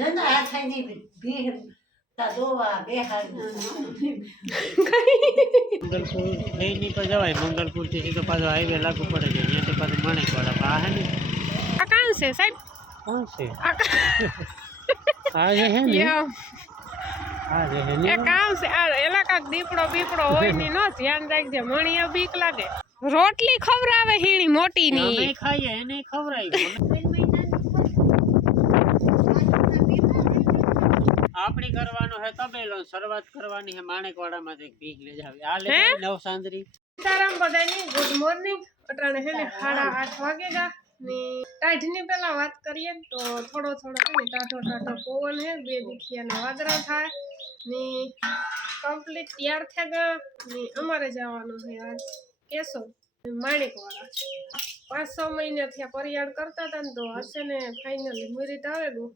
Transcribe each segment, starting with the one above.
ના ના આ થાય ભી તા દોવા બેહાડ મંગલપુર થઈને તો જવાય મંગલપુર થી સીધો પાછો હાઈવે લાગુ પડે છે ત્યાંથી પાછું માણેકવાડા આ હે ને આ કાં છે સાહેબ કોણ છે આ આ જે હે ને યો આ જે હે ને એ કામ છે આ એલા કાક દીપડો બીપડો હોય ની નો ધ્યાન રાખજે મણીયા બીક લાગે રોટલી ખવરાવે હીણી મોટી ની અમે ખાઈએ એને ખવરાય આપણી કરવાનો હે તબેલો શરૂઆત કરવાની હે માણેકવાડામાંથી ભીખ લઈ જાવી આ લે નવસાંદરી તારામ બધાની ગુડ મોર્નિંગ અટાણે હે ને 8:30 વાગે ગા ને ટાઢની પેલા વાત કરીએ તો થોડો થોડો હે ને ટાઢો પવન હે બે દીખિયાના વાદળા થાય ને કમ્પ્લીટ તૈયાર થઈ ગયા ને અમારે જવાનું છે આજ કેસો માણેકવાડા 5-6 મહિના થયા પરિયાણ કરતા હતા ને તો હશે ને ફાઇનલી મુહૂર્ત આવેલું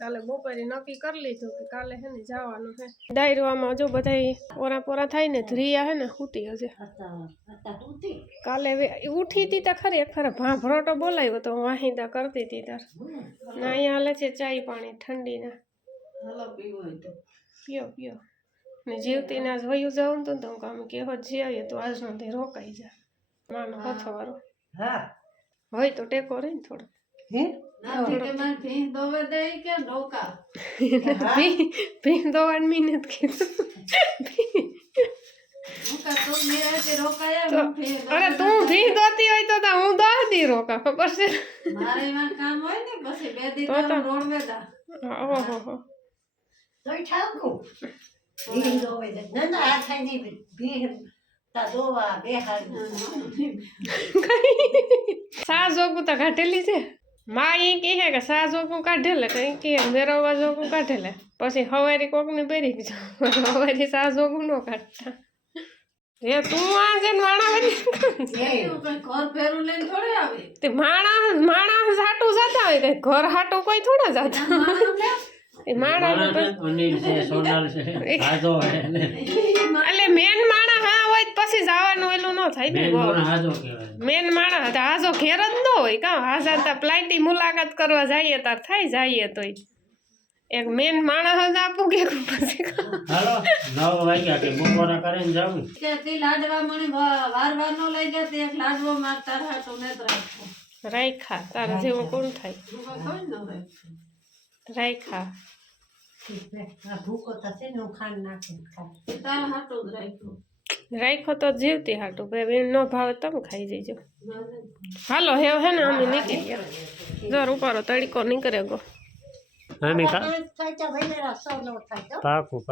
કાલે બપોરે નક્કી કરી લીધું કે કાલે હે ને જવાનું છે ડાયરોમાં જો બધા ઓરા પોરા થાય ને ધ્રિયા હે ને હુતી હશે કાલે ઉઠી હતી તો ખરી ખરે ભાભરોટો બોલાવ્યો તો વાહિંદા કરતી હતી તાર ને અહીંયા હાલે છે ચાય પાણી ઠંડીના પીઓ ને જીવતીને આજ વયું જવું તો હું કામ કેવો જી આવીએ તો આજનો તે રોકાઈ જાય માનો હથવારો હા હોય તો ટેકો રહે ને થોડો ભીં દોવાની મહેનત કીધું અરે તું ભીં દોતી હોય તો હું દોતી રોકા ખબર છે ઓહો તોય ઠાકું ભી દોવે ના ના આ થાય ભી તા દોવા બેહાડ સા જોગું તો કાઢેલી છે માં એ કહે કે સા જોગું કાઢેલે કઈ કે મેરવવા જોગું કાઢેલે પછી હવારી કોકની બેરી હવારી સા જોગું ન કાઢતા એ તું આ છે તે માણા હાટું જતા હોય કઈ ઘર હાટું કોઈ થોડા જતા એટલે મેન માણા હા હોય પછી જવાનું એલું ન થાય ને મેન માણા હતા હાજો ઘેર જ ન હોય કા હાજા પ્લાન્ટી મુલાકાત કરવા જઈએ તાર થાય જઈએ તોય એક મેન માણા જ આપું કે પછી હાલો 9 વાગ્યા કે બપોરા કરીને જાવું તે લાડવા મને વાર નો લઈ ગયા તે એક લાડવો મારતા હતો ને રાખ્યા તારા જેવું કોણ થાય રાખ્યા આ ભૂકો થશે ને હું ખાંડ નાખું તારા હાટો જ રાખ્યો તો જીવતી હાટું ભાઈ ન ભાવે તમે ખાઈ જઈજો હાલો હેવ હે ને અમે નીકળી ગયા જર ઉપારો તડીકો નીકળે ગો પાકું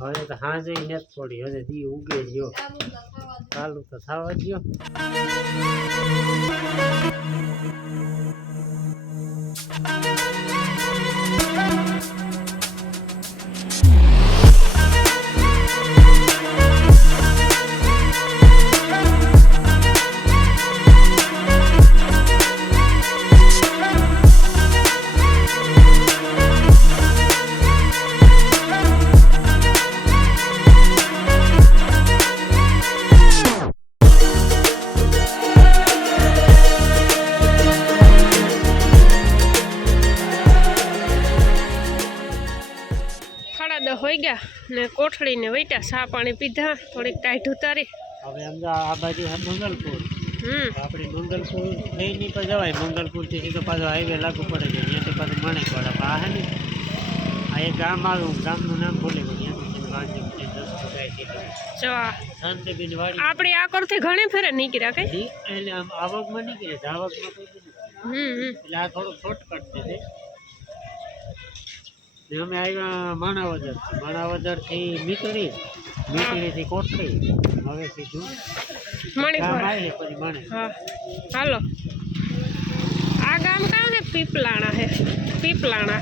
હવે તો હાજે નથી પડી હવે દી ઉગે ગયો ચાલુ તો થવા ગયો હોઈ ગયા ને કોઠડીને વૈટા સા પાણી પીધા થોડીક ટાઈટ ઉતારી હવે સમજા આ બાજુ મંગલપુર આપણે મંગલપુર થઈને તો જવાય મંગલપુર થી સીધો પાછો હાઈવે લાગુ પડે છે ત્યાંથી પાછું માણેકવાડા આ હે ને આ એક ગામ આવ્યું ગામનું નામ ભૂલી ગયું આપણે આ કરતી ઘણી ફેરે નીકળ્યા કઈ એટલે આમ આવકમાં નીકળે જાવકમાં કોઈ એટલે આ થોડું શોર્ટકટ છે અમે આવ્યા માણાવદર થી મીટરી થી કોટડી હવે સીધું હાલો આ ગામ કાં હે પીપલાણા હે પીપલાણા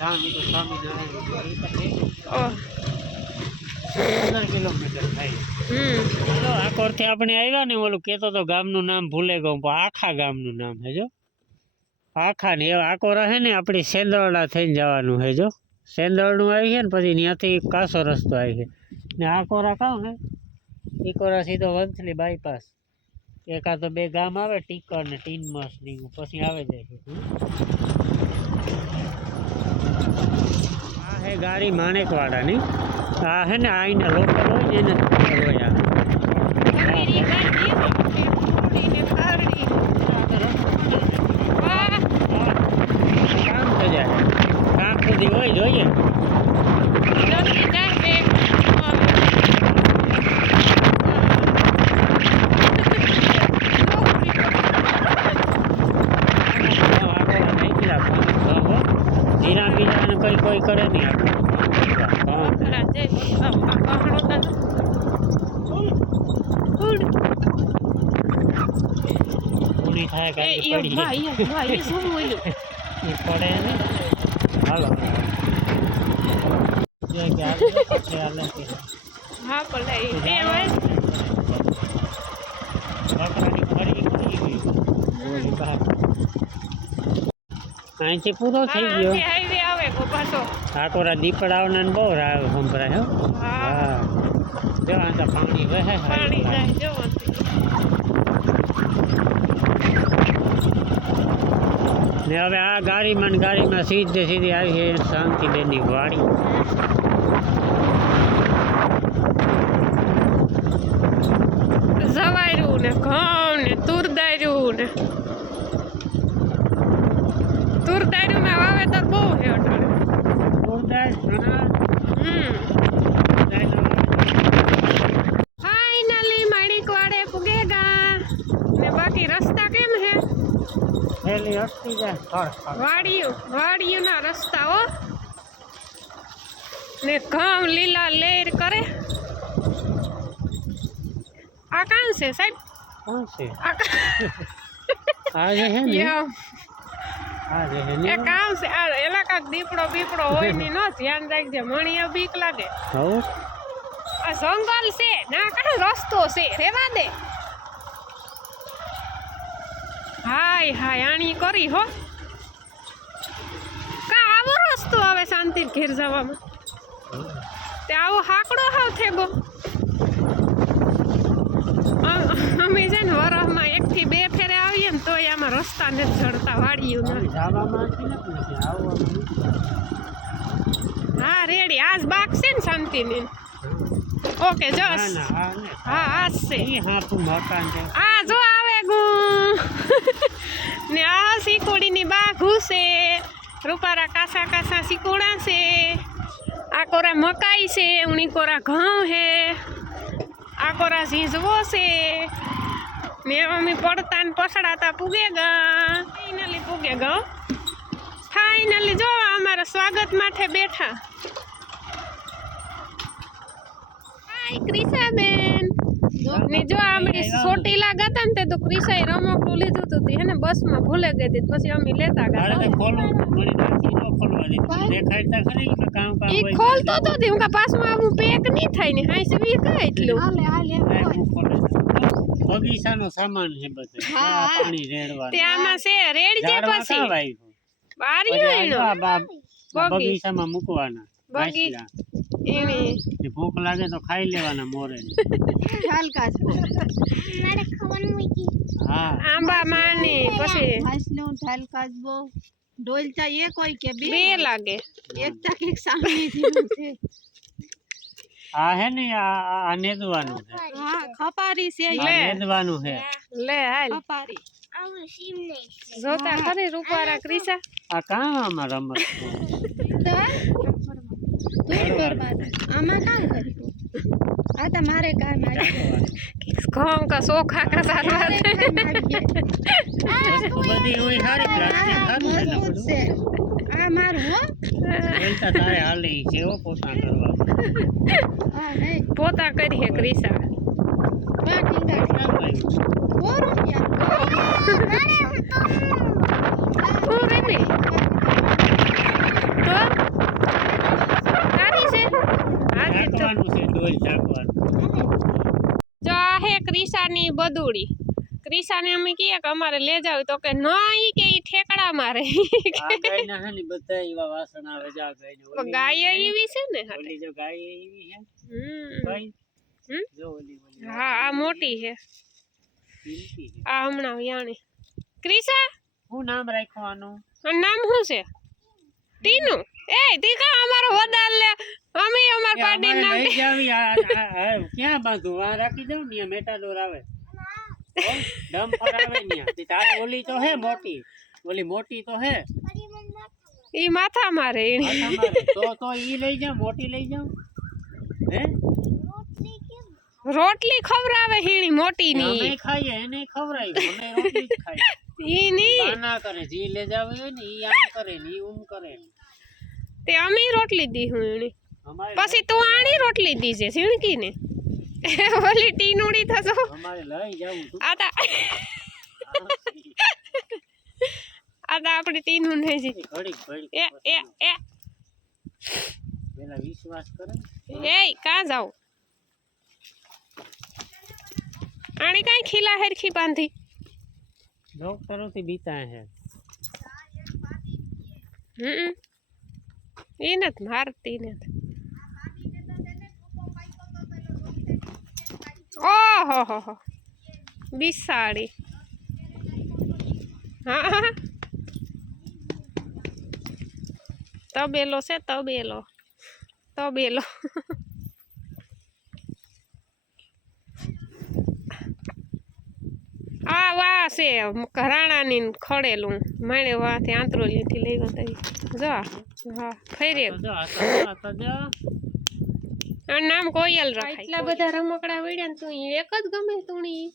ગામ તો સ્વામિનારાયણ 15 કિલોમીટર થાય આકોરથી આપણે આવ્યા ને ઓલું કેતો તો ગામનું નામ ભૂલે ગયો પણ આખા ગામનું નામ હે જો આખા ને આકોરા હે ને આપણી સેંદરડા થઈને જવાનું હે જો સેંદરડું આવી છે ને પછી ત્યાંથી કાસો રસ્તો આવી છે ને આકોરા કામ હે ઈકોરા સીધો વંથલી બાયપાસ એકા તો બે ગામ આવે ટીકર ને ટીનમસ ને પછી આવે જાય છે ગાડી માણેકવાડાની આ હે ને આઈને લોકલ હોય ને એને હોય આ તકેરી ગાડી મોટી ને પારડી વાહ કામ થઈ જાય કામ સુધી હોય જોઈએ જલ્દી જાય બે ધીરા બીજાને કોઈ કરે નહીં આપણે પૂરી થાય કાંઈ પડી એ પડે ને હાલો જે કે હાલે કે હા ભલે એ હોય બકરાની ફરી ગઈ ગોળી બહાર અહીંથી પૂરો થઈ ગયો હાઈવે આવે કો પાછો ઠાકોરા દીપડાઓના ને બહુ રાવ સંભળાય હો હા જો આ તો પાણી વહે પાણી જાય જો ને હવે આ ગાડીમાં સીધી આવી છે શાંતિબેનની વાડી જવાયરું ને ઘઉં ને તુરદાર્યું ને તુરદાર્યું ના વાવેતર બહુ છે ફાઇનલી માણેકવાડે પુગેગા ને બાકી રસ્તા કેમ હે વાડિયું ના રસ્તા હો ને ઘઉં લીલા લેર કરે આ કાં છે સાહેબ કોણ છે આ આ જે હે ને યો આ જે હે એ ને કામ છે આ એલા કાક દીપડો હોય ની નો ધ્યાન રાખજે મણીયા બીક લાગે હો આ જંગલ છે ના કાં રસ્તો છે રેવા દે હાય હાય આણી કરી હો કા આવો રસ્તો આવે શાંતિ ઘેર જવામાં તે આવો હાકડો હાવ થેગો અમે છે ને વરસમાં 1 થી 2 ફેરે આવીએ ને તોય આમાં રસ્તા નથી ચડતા વાડિયું હા રેડી આજ બાગ છે ને શાંતિની ઓકે જસ હા આજ છે આ જો આવે ગુ ને આ સિકોડીની બા ઘૂસે રૂપારા કાસા સિકોડા છે આ કોરા મકાઈ છે ઉણી કોરા ઘઉં હે આ કોરા ઝીંઝવો છે ને અમે પડતા ને પસડાતા ફાઇનલી પૂગેગા ફાઇનલી જો અમારા સ્વાગત માટે બેઠા હાય ક્રિસાબેન ને જો અમે સોટીલા ગયા ને તે તો ક્રિસાએ રમકડું લીધું હતું તે હે ને બસમાં ભૂલે ગઈ હતી પછી અમે લેતા ગયા ઈ ખોલતો તો તે હું પાછમાં આવું પેક નહીં થાય ને હાઈ સીવી કાય એટલું બગીચાનો સામાન છે બધો પાણી રેડવાનું તે આમાં છે રેડજે પછી બારીઓ બગીચામાં મૂકવાના બગી એની ભૂખ લાગે તો ખાઈ લેવાના મોરે હા આંબા માને પછી ડોલચા એક હોય કે બે લાગે એક તક એક સામે જીવું છે આ હે ને આ નેદવાનું છે હા ખપારી છે આ નેદવાનું છે લે હાલ ખપારી જોતા ખરી રૂપારા ક્રિસા આ કામાં રમત આમાં કામ કર્યું આ તો મારે કામ ઘઉં કા સોખા કા સારવા બધી હોય સારી પ્લાસ્ટિક સારું છે આ મારું હો બોલતા તારે હાલી છે ઓ પોતા કરવા હા નહીં પોતા કરીએ ક્રિસા વાહ ટીંગા હું રેડી તો તારી છે આજે તો ઢાંકવાનું છે ડોલ ઢાંકવાનું જો આ હે ક્રિસાની બદુડી ક્રિસાને અમે કહીએ કે અમારે લે જાવ તો કે નહીં કે ઈ ઠેકડા મારે આ ગાયના હે ને બધા એવા વાસણ આવે જા ગાયને ગાય એવી છે ને ઓલી જો ગાય એવી છે ગાય જો ઓલી હા આ મોટી છે પીલકી છે આ હમણાં યાણી ક્રિસા શું નામ રાખવાનું આ નામ શું છે ટીનુ એ તી કા અમારો વદાલ લે અમે અમાર પાડી નામ લઈ જાવી ક્યાં બાંધું આ રાખી દઉં ને મેટાડોર આવે ડમ્પર આવે ને તારે ઓલી તો હે મોટી ઓલી મોટી તો હે ઈ માથા મારે માથા મારે. તો ઈ લઈ જાવ મોટી લઈ જાવ હે રોટલી ખવરાવે હીણી મોટી ની અમે ખાઈએ એને ખવરાય અમે રોટલી જ ખાઈએ ઈ ની બાના કરે જી લે જાવે હોય ને ઈ આમ કરે ને ઈ ઉમ કરે ને તે અમે રોટલી દી હું હીણી અમારે પછી તું આણી રોટલી દીજે સીણકી ને ઓલી ટીનુડી થજો અમારે લઈ જાવું તું આતા આપણી ટીનુ ને જી ઘડીક ઘડીક એ એ એ પેલા વિશ્વાસ કરે એ કા જાવ આણી કાઈ ખીલા હેરખી બાંધી ડોક્ટરોથી બીતા હે એ નથી મારતી નથી ઓહો હો બિસાડી હા તબેલો છે તબેલો આ વાહ છે ઘરાણાની ખડેલું માણે વાથી આંતરોલીથી લઈ વતાવી જો હા ફેરે જો આ તો જો આ નામ કોયલ રખાય એટલા બધા રમકડા વડ્યા ને તું એક જ ગમે તુણી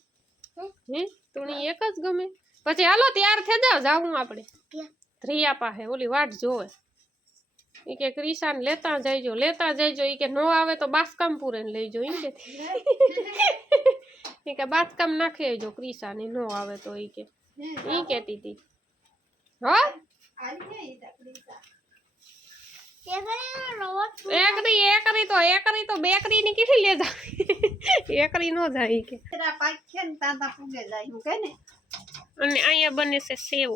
હે તુણી એક જ ગમે પછી હાલો તૈયાર થઈ જાવ જાવું આપણે ધ્રિયા પાસે ઓલી વાટ જોવે ઈ કે ક્રિશાને લેતા જઈજો ઈ કે નો આવે તો બાસકામપુરે લઈ જો ઈ કે બાસકામ નાખી આવજો ક્રિશાને નો આવે તો ઈ કેતી હતી હા એકરી તો બેકરી ની કેટલી લે જા એકરી નો જાય ઈ કે અને અહીંયા બને છે સેવ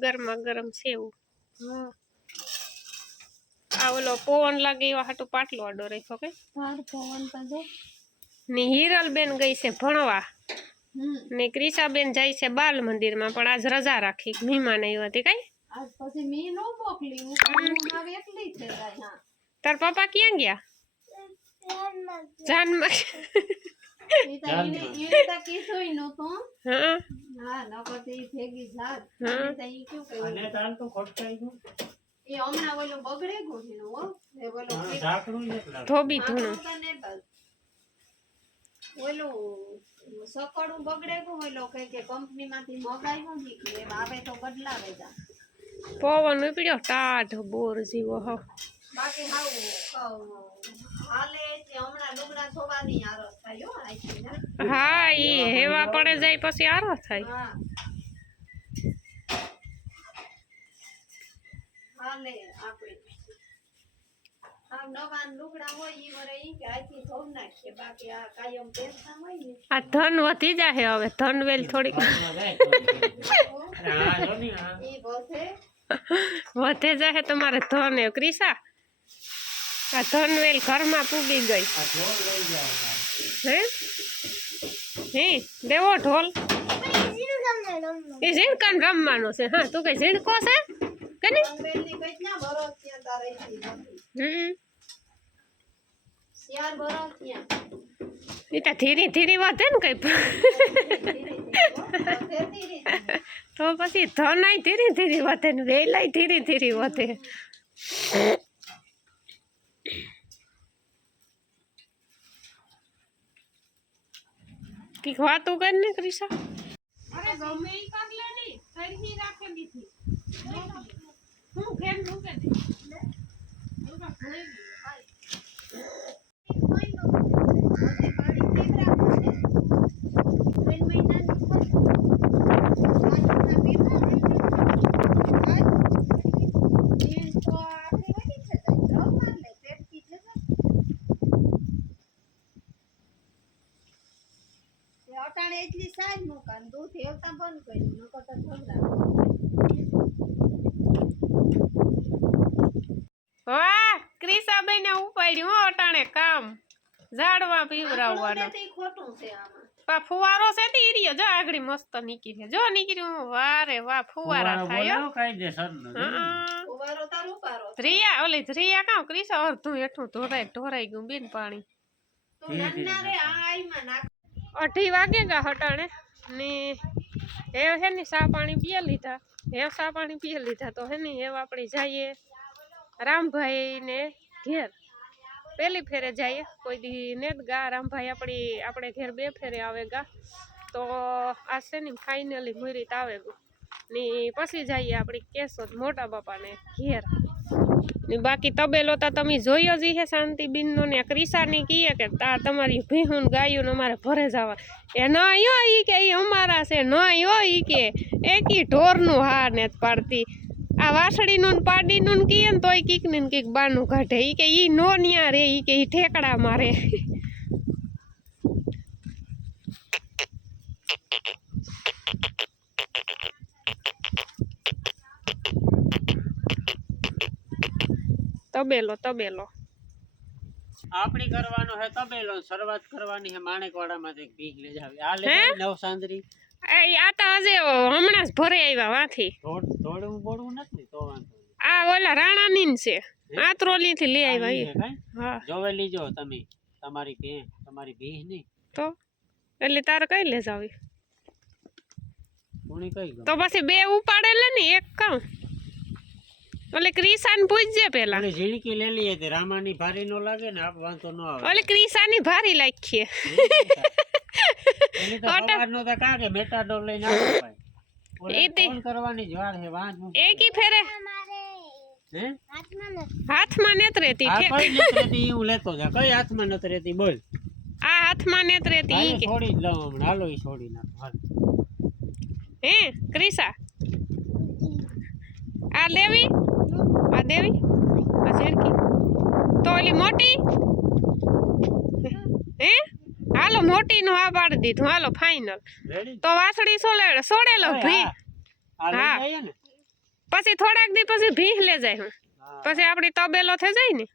ગરમા ગરમ સેવ હા આ ઓલો પવન લાગે એવા હાટુ પાટલો આડો રાખ્યો કે પવન તો ને હિરલબેન ગઈ છે ભણવા ને ક્રિશાબેન જાય છે બાલ મંદિરમાં પણ આજ રજા રાખી મહેમાન આવ્યો હતી કઈ આજ પછી મી નો મોકલી હું કામ એકલી છે હા તાર પપ્પા ક્યાં ગયા જાનમાં અને તાલ તો ખોટકાઈ ગયું ધોબી ધૂણું સકડું બગડે ગયું ઓલો કઈ કે કંપની માંથી મગાવ્યું નીકળે આવે તો બદલાવે જા પવન ઉપડ્યો ટાઢ બોર જેવો હો બાકી હાલે છે હમણાં લુગડા ધોવાની આરસ થાય હો આઈ હા ઈ હેવા પડે જાય પછી આરો થાય હા હાલે આપણે આ નવા લુગડા હોય ઈ વરે ઈ કે આથી ધોવ નાખીએ બાકી આ કાયમ પહેરતા હોય ને આ ધન વધી જાય હવે ધનવેલ થોડીક ઈ બસે વધે જાય તમારે ધન એ ક્રિશા આ ધનવેલ ઘરમાં પૂગી ગઈ હે દેવો ઢોલ એ ઝીણકાન રમવાનો છે હા તું કઈ ઝીણકો છે કે નહીં અંગ્રેજી કઈ ના ભરો ત્યાં તારે શિયાર ભરો ત્યાં એ તો ધીરે ધીરે વધે ને કઈ તો પછી ધનાય ધીરે ધીરે વધે ને વેલાય ધીરે ધીરે વધે કઈક વાતો કર ને ક્રિશા અરે ગમે ઈ કર લે ની સરહી રાખેલી થી હું ઘેર મૂકે દે અટાણે એટલી સાજ મૂકાન દૂધ હેવતા બંધ કર્યું નકર તો ઝઘડા વાહ ક્રિશાબેન ઉપાડ્યું હો અટાણે કામ ઝાડવા પીવરાવવાનો ખોટું છે આમાં પા ફુવારો છે તે ઈરિયો જો આગળ મસ્ત નીકળી જો નીકળ્યું વારે વાહ ફુવારા થાય કાયદેસર હા ઉવારો તાર ઉપર ધ્રિયા ઓલી ધ્રિયા કાં ક્રિસા અડધું હેઠું ઢોરાઈ ગયું બેન પાણી. તું નન્ના રે આ આઈમાં નાખ. 2:30 વાગે ગા હટાણે ને હેવ હે ને સા પાણી પીએ લીધા. તો હે ને હેવ આપણે જઈએ રામભાઈ ને ઘેર. પેલી ફેરે જઈએ, કોઈ દી ને ગા રામભાઈ આપણે ઘેર 2 ફેરે આવે ગા. તો આ છે ને ફાઇનલી મુહૂર્ત આવે ગયું ને પછી જઈએ આપણી કેશોદ મોટા બાપાને ઘેર. ને બાકી તબેલો તો તમે જોયો જ હે શાંતિબીનનો ને ક્રિસાની કહીએ કે તમારી ભીહું ગાયું અમારે ભરે જવા. એ ન યો ઈ કે ઈ અમારા છે, ન યો ઈ કે એકી ઢોરનું હા ને પાડતી. આ વાસળીનું ને પાડીનું ને કહીએ ને તોય કીક ને કીક બાનું કાઢે. ઈ કે ઈ નો ન્યા રે, ઈ કે ઈ ઠેકડા મારે. તબેલો આપણી કરવાનો હે તબેલો. શરૂઆત કરવાની હે માણેકવાડામાંથી ભીખ લઈ જાવી. આ લે નવસાંદરી આ તો હજે હમણાં જ ભરે આવ્યા વાથી. થોડું બોડવું નથી તો વાંધો. આ ઓલા રાણાની છે, આત્રોલી થી લઈ આવ્યા. હા જોવે લીજો તમે. તમારી ભીહ નહીં તો એટલે તારે કઈ લે જાવી? કોણી કઈ તો પછી 2 ઉપાડે લે ને, એક કામ ઓલે ક્રિસાને પૂછજે પેલા. ઓલી ઝીણકી લે લઈએ તે રામાની ભારી નો લાગે ને, આપ વાંધો ન આવે. ઓલે ક્રિસાની ભારી લાખીએ. એની તો સવારનો તો કાકે મેટાડોર લઈને આવતો ભાઈ. ઓલે ફોન કરવાની જ વાર હે. વાંચ એકી ફેરે હે હાથમાં નેત રહેતી. આ કઈ નથી રહેતી હું લેતો જા. કઈ હાથમાં નથી રહેતી બોલ. આ હાથમાં નેત રહેતી ઈ કે છોડી જ લઉં હમણાં. હાલો ઈ છોડી નાખો હાલ. હે ક્રિસા આ લેવી, આ દેવી, આ ઝેરકી તો ઓલી મોટી હે. હાલો મોટી નું આ પાડી દીધું. હાલો ફાઇનલ. રેડી તો વાસળી સોડેલો ભી. હા પછી થોડાક દી પછી ભીહ લે જાય હું. પછી આપડી તબેલો થઈ જાય ને